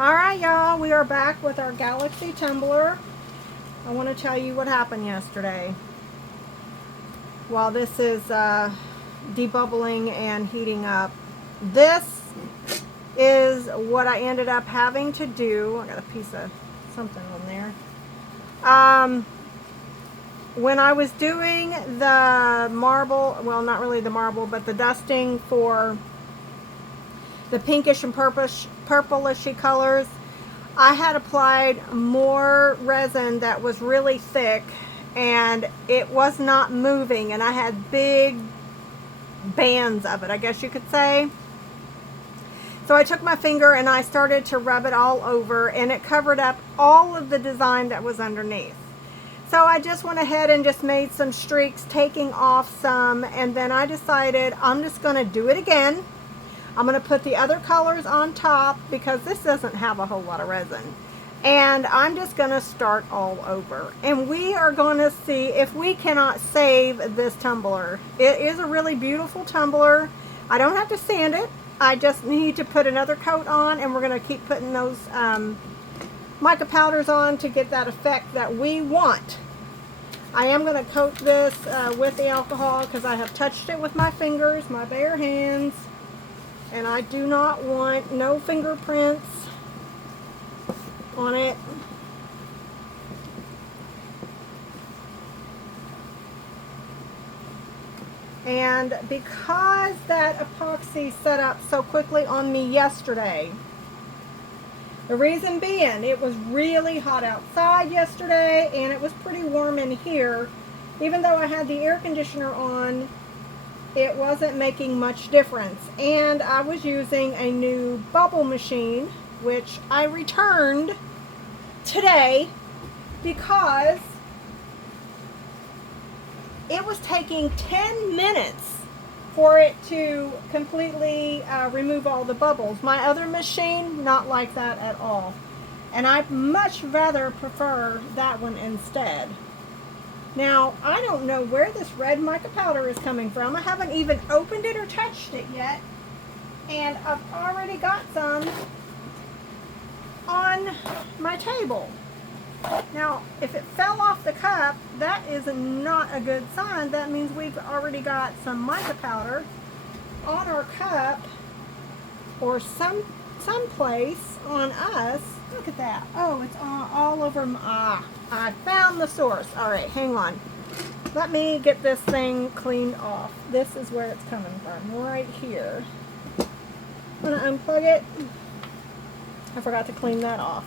Alright y'all, we are back with our Galaxy Tumbler. I want to tell you what happened yesterday. While this is debubbling and heating up, this is what I ended up having to do. I got a piece of something on there. When I was doing the marble, well, not really the marble, but the dusting for the pinkish and purplishy colors, I had applied more resin that was really thick and it was not moving, and I had big bands of it, I guess you could say. So I took my finger and I started to rub it all over, and it covered up all of the design that was underneath. So I just went ahead and just made some streaks, taking off some, and then I decided I'm just going to do it again. I'm going to put the other colors on top because this doesn't have a whole lot of resin. And I'm just going to start all over. And we are going to see if we cannot save this tumbler. It is a really beautiful tumbler. I don't have to sand it. I just need to put another coat on, and we're going to keep putting those mica powders on to get that effect that we want. I am going to coat this with the alcohol because I have touched it with my fingers, my bare hands. And I do not want no fingerprints on it. And because that epoxy set up so quickly on me yesterday, the reason being, it was really hot outside yesterday and it was pretty warm in here. Even though I had the air conditioner on, it wasn't making much difference. And I was using a new bubble machine, which I returned today because it was taking 10 minutes for it to completely remove all the bubbles. My other machine, not like that at all. And I much rather prefer that one instead. Now, I don't know where this red mica powder is coming from. I haven't even opened it or touched it yet. And I've already got some on my table. Now, if it fell off the cup, that is not a good sign. That means we've already got some mica powder on our cup or someplace on us. Look at that. Oh, it's all over. I found the source. All right, hang on. Let me get this thing cleaned off. This is where it's coming from, right here. I'm going to unplug it. I forgot to clean that off.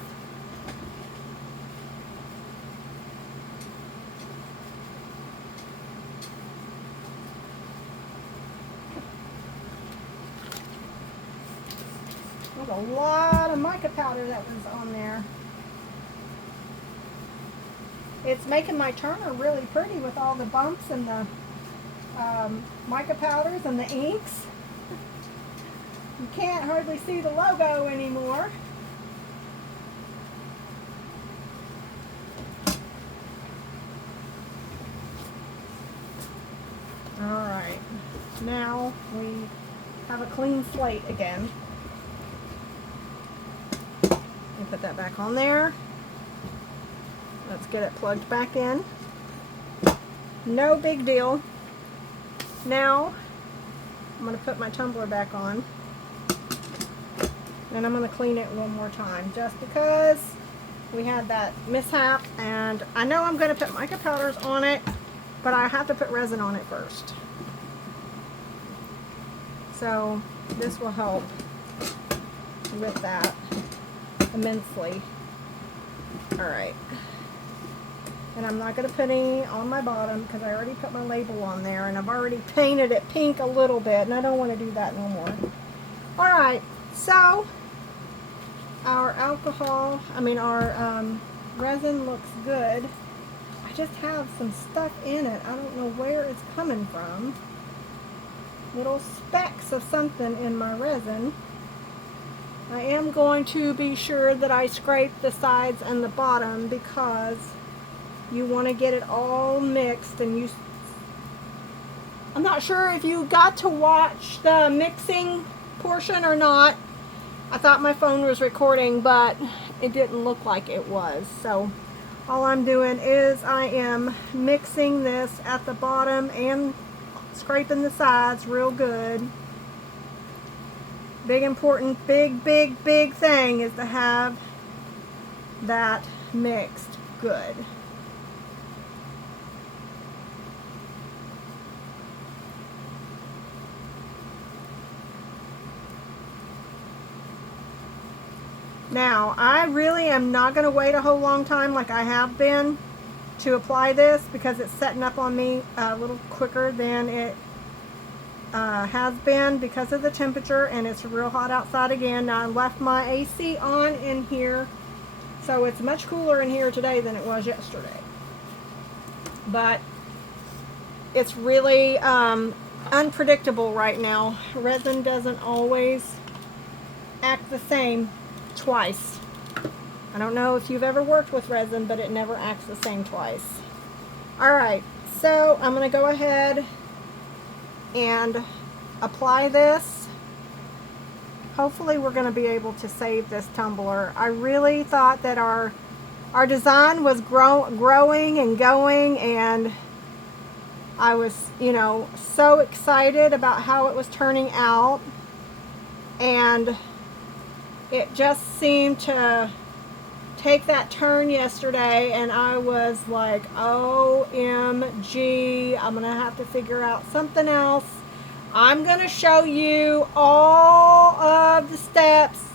There's a lot of mica powder that was on there. It's making my turner really pretty with all the bumps and the mica powders and the inks. You can't hardly see the logo anymore. Alright, now we have a clean slate again. Put that back on there. Let's get it plugged back in. No big deal. Now I'm going to put my tumbler back on, and I'm going to clean it one more time just because we had that mishap. And I know I'm going to put mica powders on it, but I have to put resin on it first. So this will help with that immensely. Alright. And I'm not going to put any on my bottom because I already put my label on there, and I've already painted it pink a little bit, and I don't want to do that no more. Alright, so our resin looks good. I just have some stuff in it. I don't know where it's coming from. Little specks of something in my resin. I am going to be sure that I scrape the sides and the bottom because you want to get it all mixed. And I'm not sure if you got to watch the mixing portion or not. I thought my phone was recording, but it didn't look like it was. So all I'm doing is I am mixing this at the bottom and scraping the sides real good. Big important, big thing is to have that mixed good. Now, I really am not going to wait a whole long time like I have been to apply this because it's setting up on me a little quicker than it has been because of the temperature, and it's real hot outside again. Now, I left my AC on in here, so it's much cooler in here today than it was yesterday. But it's really unpredictable right now. Resin doesn't always act the same twice. I don't know if you've ever worked with resin, but it never acts the same twice. Alright, so I'm going to go ahead and apply this. Hopefully we're going to be able to save this tumbler. I really thought that our design was growing and going, and I was, you know, so excited about how it was turning out, and it just seemed to take that turn yesterday, and I was like, OMG, I'm gonna have to figure out something else. I'm gonna show you all of the steps,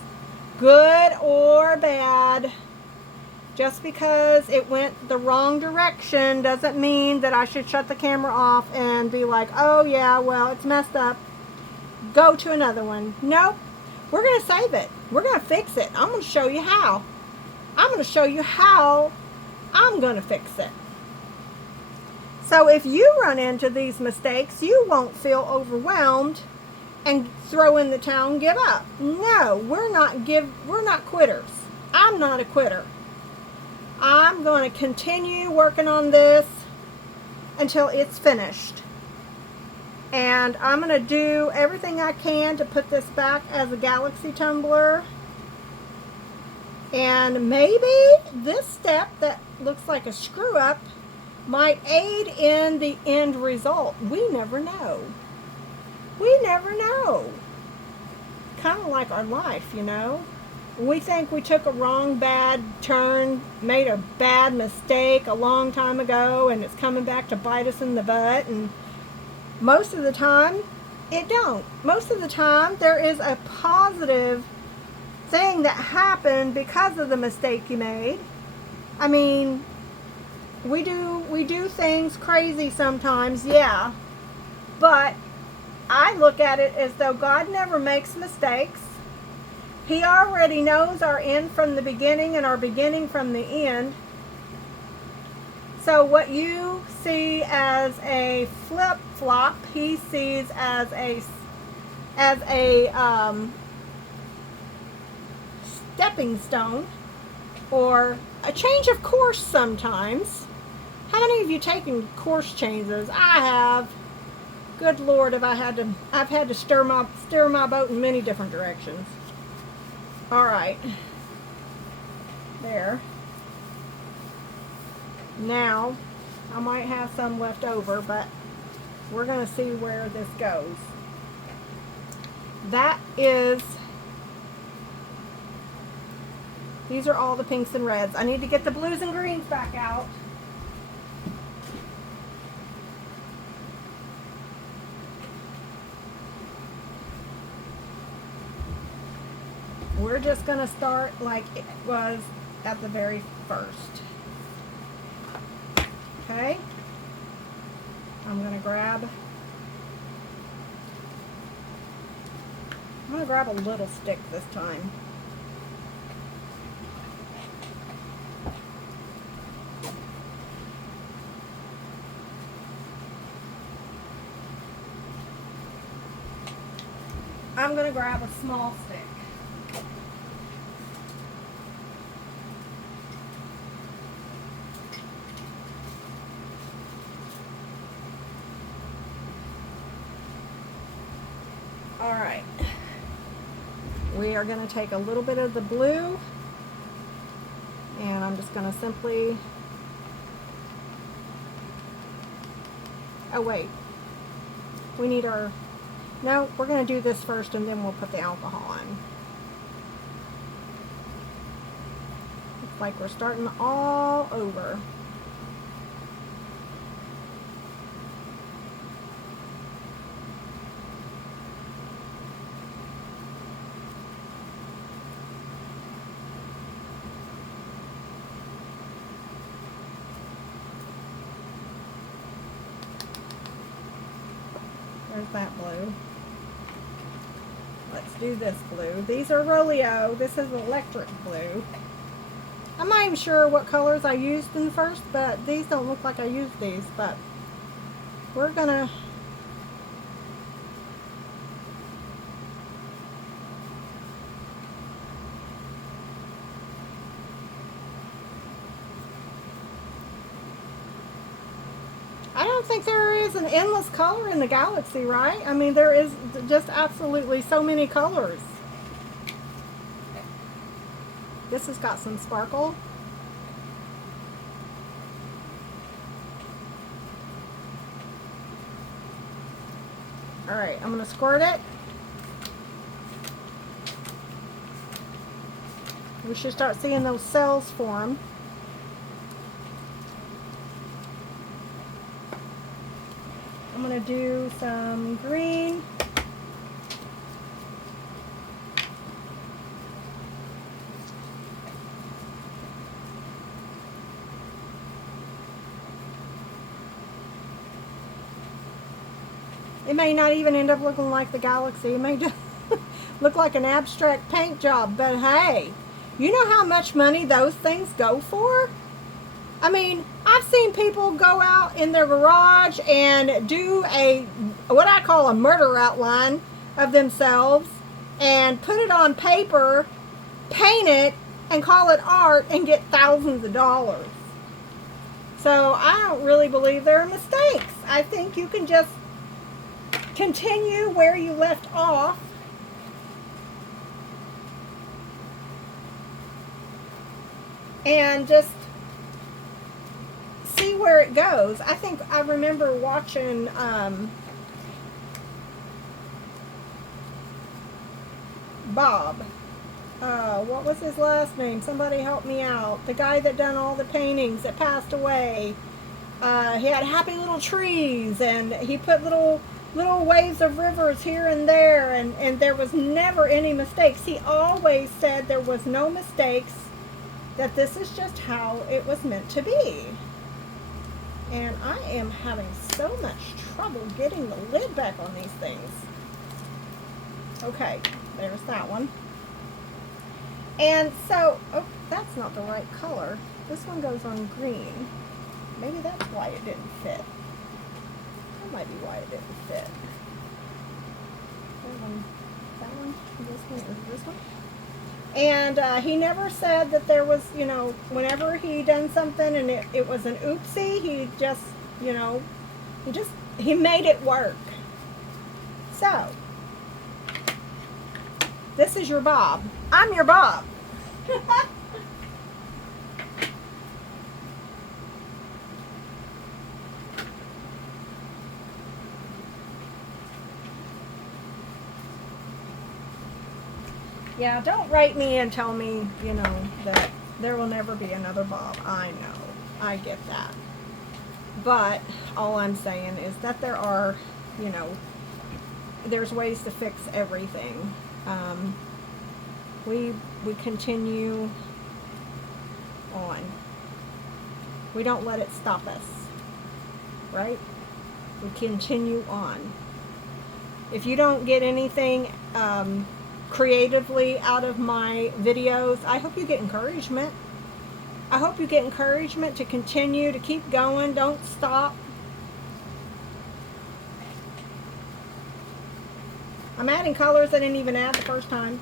good or bad. Just because it went the wrong direction doesn't mean that I should shut the camera off and be like, oh yeah, well, it's messed up, go to another one. Nope. We're going to save it. We're going to fix it. I'm going to show you how. I'm going to show you how I'm going to fix it. So if you run into these mistakes, you won't feel overwhelmed and throw in the towel and give up. No, we're not quitters. I'm not a quitter. I'm going to continue working on this until it's finished. And I'm going to do everything I can to put this back as a galaxy tumbler. And maybe this step that looks like a screw up might aid in the end result. We never know. We never know. Kind of like our life, you know. We think we took a wrong bad turn, made a bad mistake a long time ago, and it's coming back to bite us in the butt, and most of the time, it don't. Most of the time, there is a positive thing that happened because of the mistake you made. I mean, we do things crazy sometimes, yeah. But I look at it as though God never makes mistakes. He already knows our end from the beginning and our beginning from the end. So what you see as a flip-flop, he sees as a stepping stone, or a change of course sometimes. How many of you taken course changes? I have. Good Lord, I've had to steer my boat in many different directions. All right. There. Now, I might have some left over, but we're going to see where this goes. These are all the pinks and reds. I need to get the blues and greens back out. We're just going to start like it was at the very first. Okay, I'm going to grab a little stick this time. I'm going to grab a small stick. All right. we are going to take a little bit of the blue, and I'm just going to simply, oh wait, we need our, no, we're going to do this first and then we'll put the alcohol on. Looks like we're starting all over. There's that blue. Let's do this blue. These are Roleo. This is electric blue. I'm not even sure what colors I used in first, but these don't look like I used these, but we're gonna I don't think there is an endless color in the galaxy, right? I mean, there is just absolutely so many colors. This has got some sparkle. All right, I'm going to squirt it. We should start seeing those cells form. I'm going to do some green. It may not even end up looking like the galaxy. It may just look like an abstract paint job, but hey, you know how much money those things go for? I mean, I've seen people go out in their garage and do what I call a murder outline of themselves and put it on paper, paint it, and call it art and get thousands of dollars. So I don't really believe there are mistakes. I think you can just continue where you left off. And just see where it goes. I think I remember watching Bob. What was his last name? Somebody help me out. The guy that done all the paintings that passed away. He had happy little trees, and he put little waves of rivers here and there, and there was never any mistakes. He always said there was no mistakes, that this is just how it was meant to be. And I am having so much trouble getting the lid back on these things. Okay, there's that one. And so, oh, that's not the right color. This one goes on green. Maybe that's why it didn't fit. That might be why it didn't fit. That one, this one, or this one. And he never said that there was, you know, whenever he done something and it was an oopsie, he just, you know, he made it work. So, this is your Bob. I'm your Bob. Yeah, don't write me and tell me, you know, that there will never be another Bob. I know. I get that. But all I'm saying is that there are, you know, there's ways to fix everything. We continue on. We don't let it stop us, right? We continue on. If you don't get anything creatively out of my videos, I hope you get encouragement. I hope you get encouragement to continue, to keep going, don't stop. I'm adding colors I didn't even add the first time.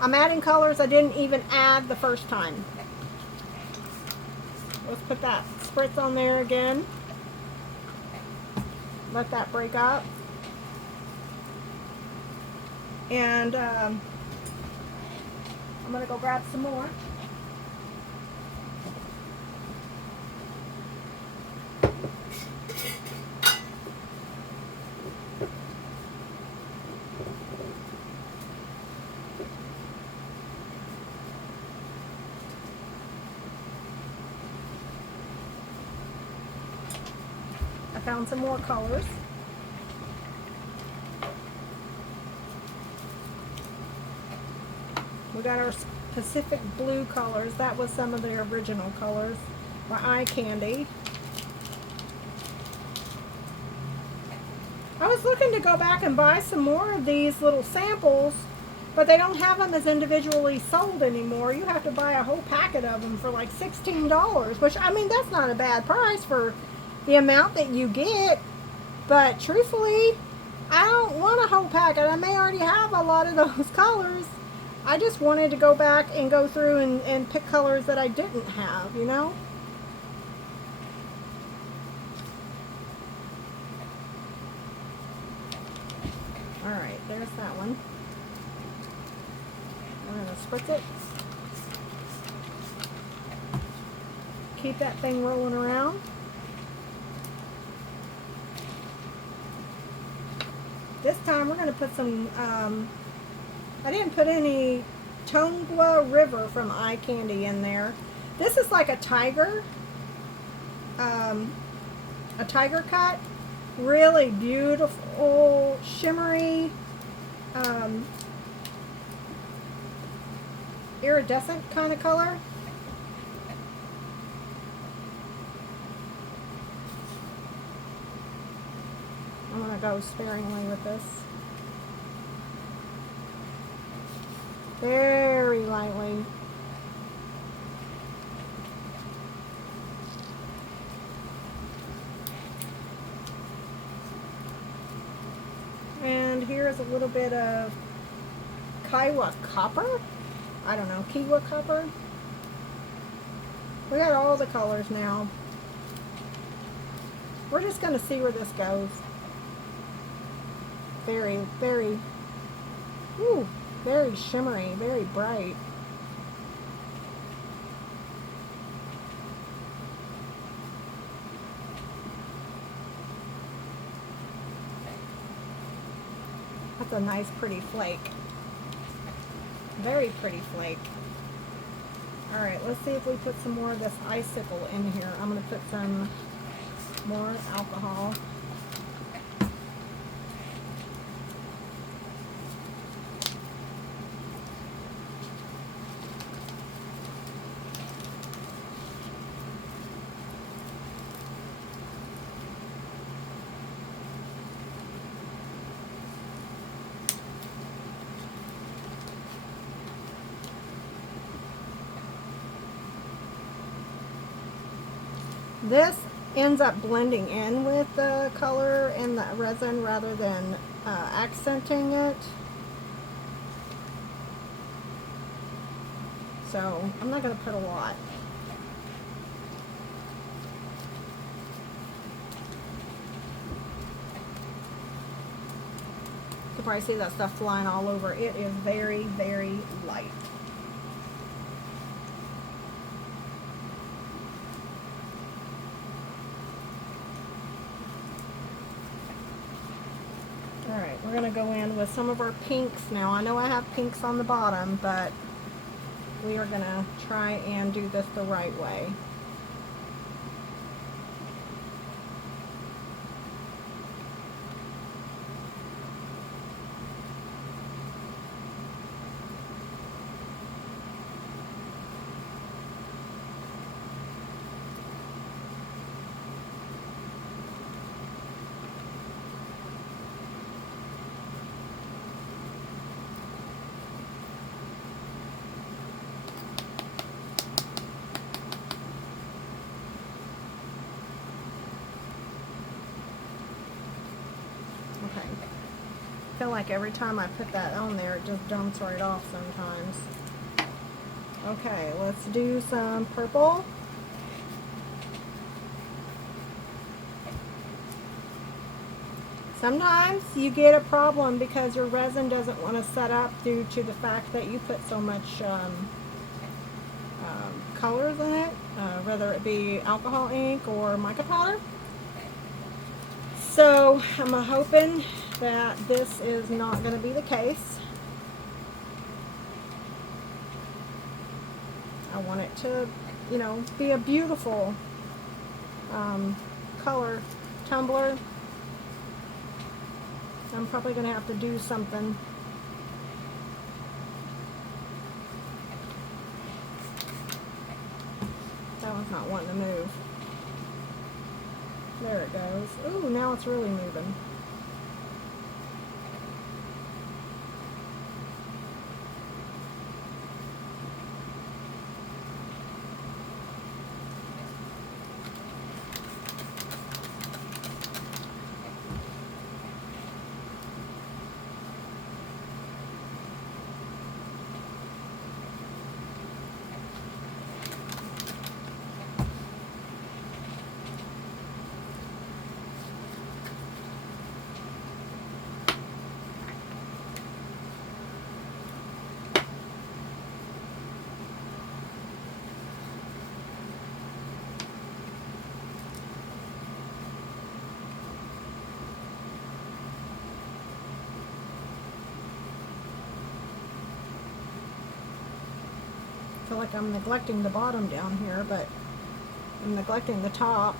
I'm adding colors I didn't even add the first time. Let's put that spritz on there again. Let that break up. And I'm going to go grab some more. I found some more colors. We got our Pacific blue colors. That was some of the original colors by Eye Candy. I was looking to go back and buy some more of these little samples, but they don't have them as individually sold anymore. You have to buy a whole packet of them for like $16, which, I mean, that's not a bad price for the amount that you get. But truthfully, I don't want a whole packet. I may already have a lot of those colors. I just wanted to go back and go through and pick colors that I didn't have, you know? Alright, there's that one. We're going to spritz it. Keep that thing rolling around. This time we're going to put some, I didn't put any Tumbler River from Eye Candy in there. This is like a tiger cut. Really beautiful, shimmery, iridescent kind of color. I'm going to go sparingly with this. Very lightly. And here is a little bit of Kiowa Copper. I don't know, Kiowa Copper. We got all the colors now. We're just going to see where this goes. Very, very, ooh, very shimmery, very bright. That's a nice pretty flake. Very pretty flake. Alright, let's see if we put some more of this icicle in here. I'm going to put some more alcohol. This ends up blending in with the color and the resin rather than accenting it. So I'm not going to put a lot. You can probably see that stuff flying all over. It is very, very light. Alright, we're going to go in with some of our pinks now. I know I have pinks on the bottom, but we are going to try and do this the right way. Okay. I feel like every time I put that on there, it just dumps right off sometimes. Okay, let's do some purple. Sometimes you get a problem because your resin doesn't want to set up due to the fact that you put so much colors in it, whether it be alcohol ink or mica powder. So I'm hoping that this is not going to be the case. I want it to, you know, be a beautiful color tumbler. I'm probably going to have to do something. That one's not wanting to move. There it goes. Ooh, now it's really moving. I feel like I'm neglecting the bottom down here, but I'm neglecting the top.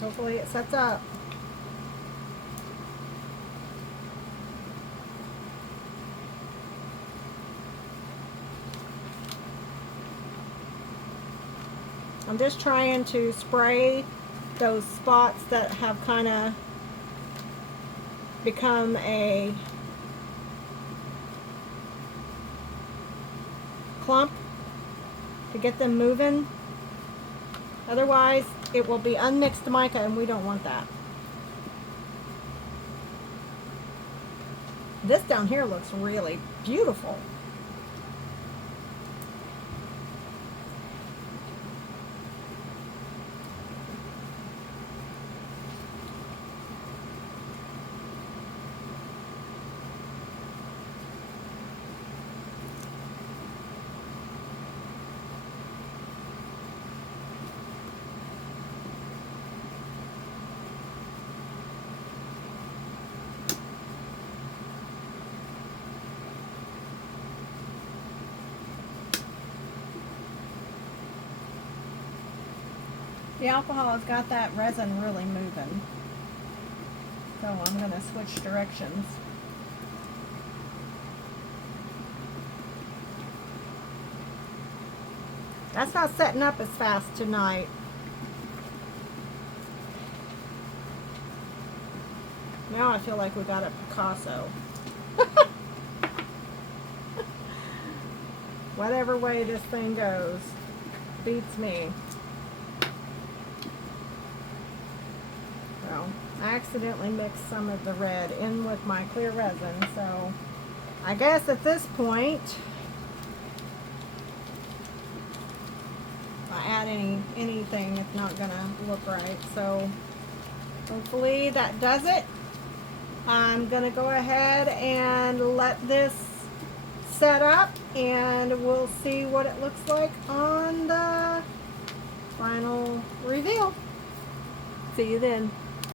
Hopefully it sets up. I'm just trying to spray those spots that have kind of become a clump to get them moving. Otherwise, it will be unmixed mica, and we don't want that. This down here looks really beautiful. The alcohol has got that resin really moving. So I'm going to switch directions. That's not setting up as fast tonight. Now I feel like we got a Picasso. Whatever way this thing goes, beats me. Well, I accidentally mixed some of the red in with my clear resin, so I guess at this point, if I add anything, it's not gonna look right. So hopefully that does it. I'm gonna go ahead and let this set up, and we'll see what it looks like on the final reveal. See you then.